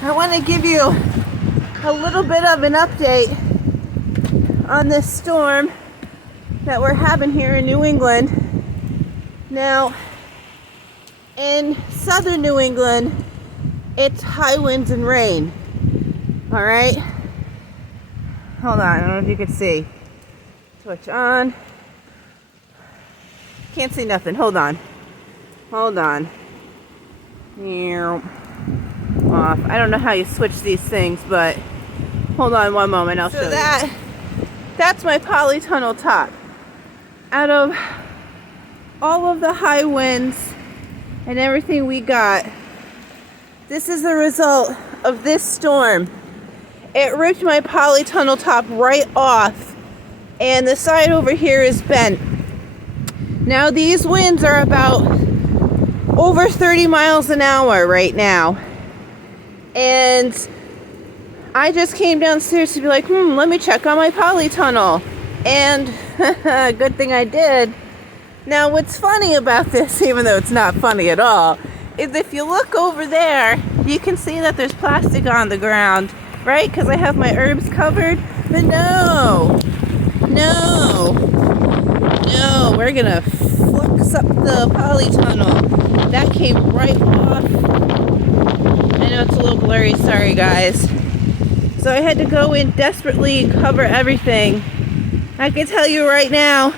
I want to give you a little bit of an update on this storm that we're having here in New England. Now, in southern New England, it's high winds and rain. All right? Hold on, I don't know if you can see. Switch on. Can't see nothing. Hold on. Off. I don't know how you switch these things, but hold on one moment. I'll show you. That's my polytunnel top. Out of all of the high winds and everything we got, this is the result of this storm. It ripped my polytunnel top right off, and the side over here is bent. Now these winds are about over 30 miles an hour right now. And I just came downstairs to be like, let me check on my polytunnel. And good thing I did. Now what's funny about this, even though it's not funny at all, is if you look over there, you can see that there's plastic on the ground, right? Because I have my herbs covered. But no, we're gonna flux up the polytunnel. That came right off. I know it's a little blurry, sorry guys. So I had to go in desperately and cover everything. I can tell you right now,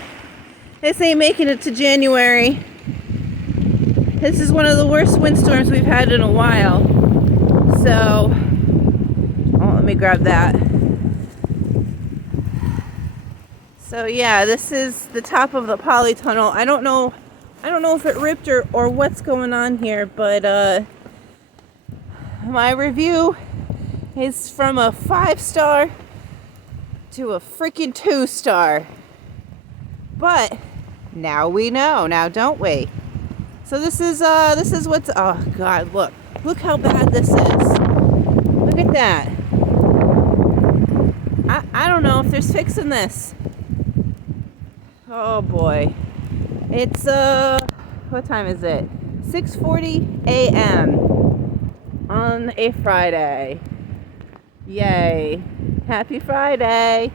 this ain't making it to January. This is one of the worst windstorms we've had in a while. So, let me grab that. So yeah, this is the top of the polytunnel. I don't know if it ripped or what's going on here, but my review is from a 5-star to a freaking 2-star. But now we know, now don't we? So this is what's, oh God, look how bad this is. Look at that. I don't know if there's fixing this. Oh boy. It's what time is it? 6:40 a.m. on a Friday. Yay. Happy Friday.